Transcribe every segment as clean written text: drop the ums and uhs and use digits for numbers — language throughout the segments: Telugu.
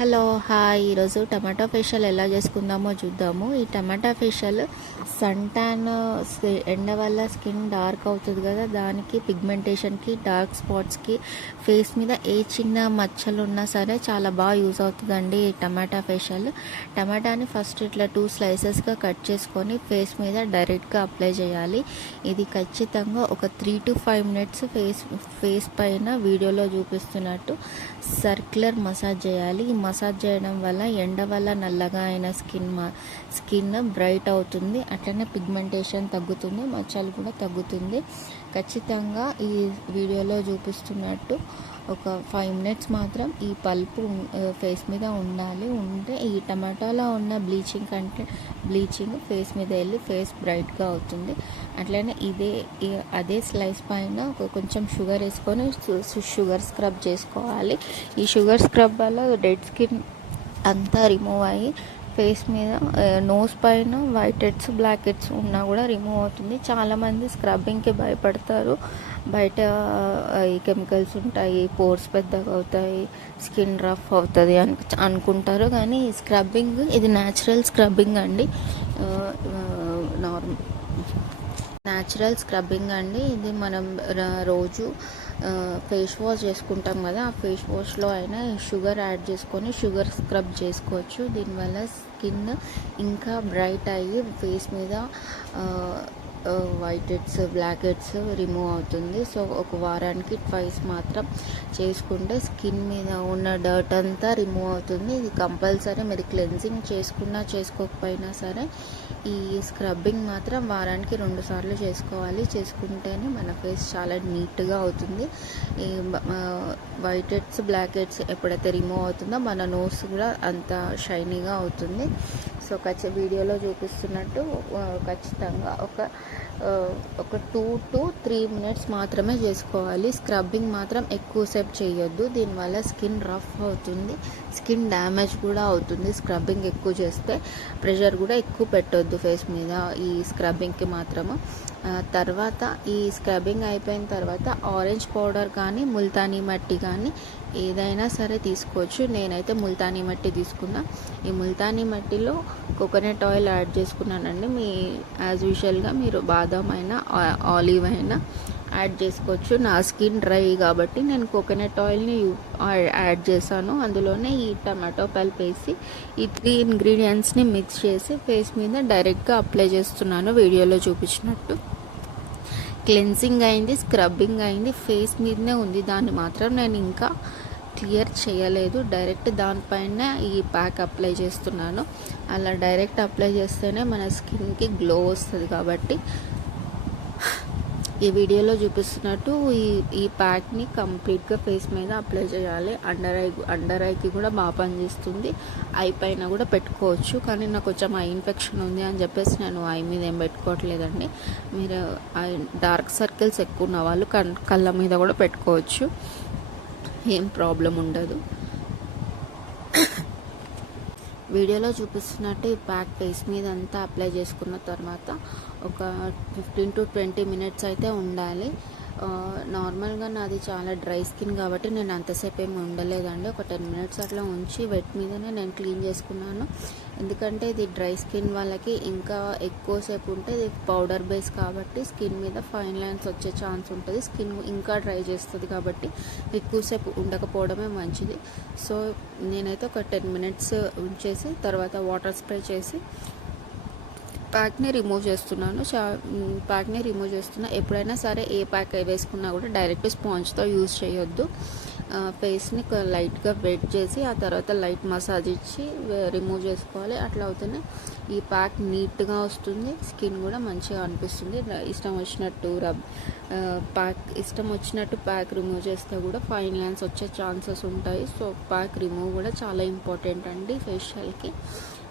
Hello hi. ఈరోజు టమాటా ఫేషియల్ ఎలా చేసుకుందామో చూద్దాము. ఈ టమాటా ఫేషియల్ సన్ ట్యాన్ ఎండ వల్ల స్కిన్ డార్క్ అవుతుంది కదా, దానికి పిగ్మెంటేషన్కి డార్క్ స్పాట్స్కి ఫేస్ మీద ఏ చిన్న మచ్చలు ఉన్నా సరే చాలా బాగా యూజ్ అవుతుందండి ఈ టమాటా ఫేషియల్. టమాటాని ఫస్ట్ ఇట్లా 2 స్లైసెస్గా కట్ చేసుకొని ఫేస్ మీద డైరెక్ట్గా అప్లై చేయాలి. ఇది ఖచ్చితంగా ఒక 3 to 5 మినిట్స్ ఫేస్ పైన వీడియోలో చూపిస్తున్నట్టు సర్క్యులర్ మసాజ్ చేయాలి. ఈ మసాజ్ చేయడం వల్ల ఎండ వల్ల నల్లగా అయిన స్కిన్ బ్రైట్ అవుతుంది, అట్లనే పిగ్మెంటేషన్ తగ్గుతుంది, మచ్చలు కూడా తగ్గుతుంది. ఖచ్చితంగా ఈ వీడియోలో చూపిస్తున్నట్టు ఒక 5 మినిట్స్ మాత్రం ఈ పల్పు ఫేస్ మీద ఉంటే ఈ టమాటాలో ఉన్న బ్లీచింగ్ ఫేస్ మీద వెళ్ళి ఫేస్ బ్రైట్గా అవుతుంది. అట్లనే అదే స్లైస్ పైన కొంచెం షుగర్ వేసుకొని షుగర్ స్క్రబ్ చేసుకోవాలి. ఈ షుగర్ స్క్రబ్ వల్ల డెడ్ స్కిన్ అంతా రిమూవ్ అయ్యి ఫేస్ మీద నోస్ పైన వైట్ హెడ్స్ బ్లాక్ హెడ్స్ ఉన్నా కూడా రిమూవ్ అవుతుంది. చాలామంది స్క్రబ్బింగ్కి భయపడతారు. బయట ఈ కెమికల్స్ ఉంటాయి, పోర్స్ పెద్దగా అవుతాయి, స్కిన్ రఫ్ అవుతుంది అనుకుంటారు. కానీ స్క్రబ్బింగ్ ఇది న్యాచురల్ స్క్రబ్బింగ్ అండి. న్యాచురల్ స్క్రబ్బింగ్ అండి ఇది. మనం రోజు ఫేస్ వాష్ చేసుకుంటాం కదా, ఆ ఫేస్ వాష్లో అయినా షుగర్ యాడ్ చేసుకొని షుగర్ స్క్రబ్ చేసుకోవచ్చు. దీనివల్ల స్కిన్ ఇంకా బ్రైట్ అయ్యి ఫేస్ మీద white heads black heads remove అవుతుంది. సో ఒక వారానికి 2 మాత్రం చేసుకుంటే స్కిన్ మీద ఉన్న డర్ట్ అంతా రిమూవ్ అవుతుంది. ఇది కంపల్సరీ. మీరు క్లెన్జింగ్ చేసుకున్నా చేసుకోకపోయినా సరే ఈ స్క్రబ్బింగ్ మాత్రం వారానికి 2 సార్లు చేసుకోవాలి. చేసుకుంటేనే మన ఫేస్ చాలా నీట్గా అవుతుంది. ఈ వైట్ హెడ్స్ బ్లాక్ హెడ్స్ ఎప్పుడైతే రిమూవ్ అవుతుందో మన నోస్ కూడా అంత షైనీగా అవుతుంది. సో వీడియోలో చూపిస్తున్నట్టు ఖచ్చితంగా ఒక 2 to 3 మినిట్స్ మాత్రమే చేసుకోవాలి. స్క్రబ్బింగ్ మాత్రం ఎక్కువసేపు చేయొద్దు. దీనివల్ల స్కిన్ రఫ్ అవుతుంది, స్కిన్ డ్యామేజ్ కూడా అవుతుంది. స్క్రబ్బింగ్ ఎక్కువ చేస్తే ప్రెషర్ కూడా ఎక్కువ పెట్టొద్దు ఫేస్ మీద ఈ స్క్రబ్బింగ్కి మాత్రము. తర్వాత ఈ స్క్రబ్బింగ్ అయిపోయిన తర్వాత ఆరెంజ్ పౌడర్ కానీ ముల్తానీ మట్టి కానీ ఏదైనా సరే తీసుకోవచ్చు. నేనైతే ముల్తానీ మట్టి తీసుకున్నా. ఈ ముల్తానీ మట్టిలో కోకోనట్ ఆయిల్ యాడ్ చేసుకున్నానండి. యాజ్ యూజువల్గా మీరు బాదం అయినా ఆలివ్ అయినా యాడ్ చేసుకోవచ్చు. నా స్కిన్ డ్రై కాబట్టి నేను కోకోనట్ ఆయిల్ని యాడ్ చేశాను. అందులోనే ఈ టమాటో పల్ప్ వేసి ఈ 3 ఇంగ్రీడియంట్స్ని మిక్స్ చేసి ఫేస్ మీద డైరెక్ట్గా అప్లై చేస్తున్నాను వీడియోలో చూపించినట్టు. క్లెన్సింగ్ అయింది, స్క్రబ్బింగ్ అయింది, ఫేస్ మీదనే ఉంది. దాన్ని మాత్రం నేను ఇంకా క్లియర్ చేయలేదు. డైరెక్ట్ దానిపైన ఈ ప్యాక్ అప్లై చేస్తున్నాను. అలా డైరెక్ట్ అప్లై చేస్తేనే మన స్కిన్కి గ్లో వస్తుంది. కాబట్టి ఈ వీడియోలో చూపిస్తున్నట్టు ఈ ప్యాక్ని కంప్లీట్గా ఫేస్ మీద అప్లై చేయాలి. అండర్ ఐకి కూడా బాగా పనిచేస్తుంది. ఐ పైన కూడా పెట్టుకోవచ్చు. కానీ నాకు కొంచెం ఐ ఇన్ఫెక్షన్ ఉంది అని చెప్పేసి నేను ఐ మీద ఏం పెట్టుకోవట్లేదండి. మీరు డార్క్ సర్కిల్స్ ఎక్కువ ఉన్న వాళ్ళు కళ్ళ మీద కూడా పెట్టుకోవచ్చు, ఏం ప్రాబ్లం ఉండదు. వీడియోలో చూపిస్తున్నట్టు ఈ ప్యాక్ ఫేస్ మీద అంతా అప్లై చేసుకున్న తర్వాత ఒక 15 to 20 మినిట్స్ అయితే ఉండాలి. నార్మల్గా నాది చాలా డ్రై స్కిన్ కాబట్టి నేను అంతసేపు ఏమి ఉండలేదండి. ఒక 10 మినిట్స్ అట్లా ఉంచి వెట్ మీదనే నేను క్లీన్ చేసుకున్నాను. ఎందుకంటే ఇది డ్రై స్కిన్ వాళ్ళకి ఇంకా ఎక్కువసేపు ఉంటే ఇది పౌడర్ బేస్ కాబట్టి స్కిన్ మీద ఫైన్ లైన్స్ వచ్చే ఛాన్స్ ఉంటుంది. స్కిన్ ఇంకా డ్రై చేస్తుంది కాబట్టి ఎక్కువసేపు ఉండకపోవడమే మంచిది. సో నేనైతే ఒక 10 మినిట్స్ ఉంచేసి తర్వాత వాటర్ స్ప్రే చేసి ప్యాక్ని రిమూవ్ చేస్తున్నాను. ఎప్పుడైనా సరే ఏ ప్యాక్ వేసుకున్నా కూడా డైరెక్ట్ స్పాంజ్తో యూజ్ చేయొద్దు. ఫేస్ని లైట్గా వెట్ చేసి ఆ తర్వాత లైట్ మసాజ్ ఇచ్చి రిమూవ్ చేసుకోవాలి. అట్లా అవుతూనే ఈ ప్యాక్ నీట్గా వస్తుంది, స్కిన్ కూడా మంచిగా అనిపిస్తుంది. ఇష్టం వచ్చినట్టు ప్యాక్ రిమూవ్ చేస్తే కూడా ఫైన్ లైన్స్ వచ్చే ఛాన్సెస్ ఉంటాయి. సో ప్యాక్ రిమూవ్ కూడా చాలా ఇంపార్టెంట్ అండి ఫేషియల్కి.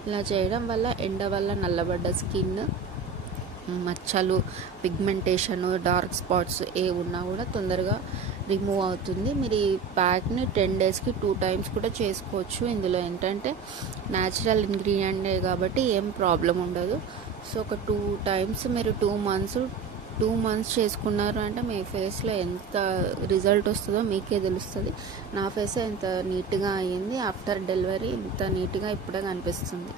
ఇలా చేయడం వల్ల ఎండ వల్ల నల్లబడ్డ స్కిన్, మచ్చలు, పిగ్మెంటేషన్, డార్క్ స్పాట్స్ ఏ ఉన్నా కూడా తొందరగా రిమూవ్ అవుతుంది. మీరు ఈ ప్యాక్ని 10 డేస్కి 2 టైమ్స్ కూడా చేసుకోవచ్చు. ఇందులో ఏంటంటే న్యాచురల్ ఇంగ్రీడియంటే కాబట్టి ఏం ప్రాబ్లం ఉండదు. సో ఒక 2 టైమ్స్ మీరు 2 మంత్స్ 2 మంత్స్ చేసుకున్నారు అంటే మీ ఫేస్లో ఎంత రిజల్ట్ వస్తుందో మీకే తెలుస్తుంది. నా ఫేస్ ఎంత నీట్గా అయ్యింది ఆఫ్టర్ డెలివరీ, ఇంత నీట్గా ఇప్పుడే కనిపిస్తుంది.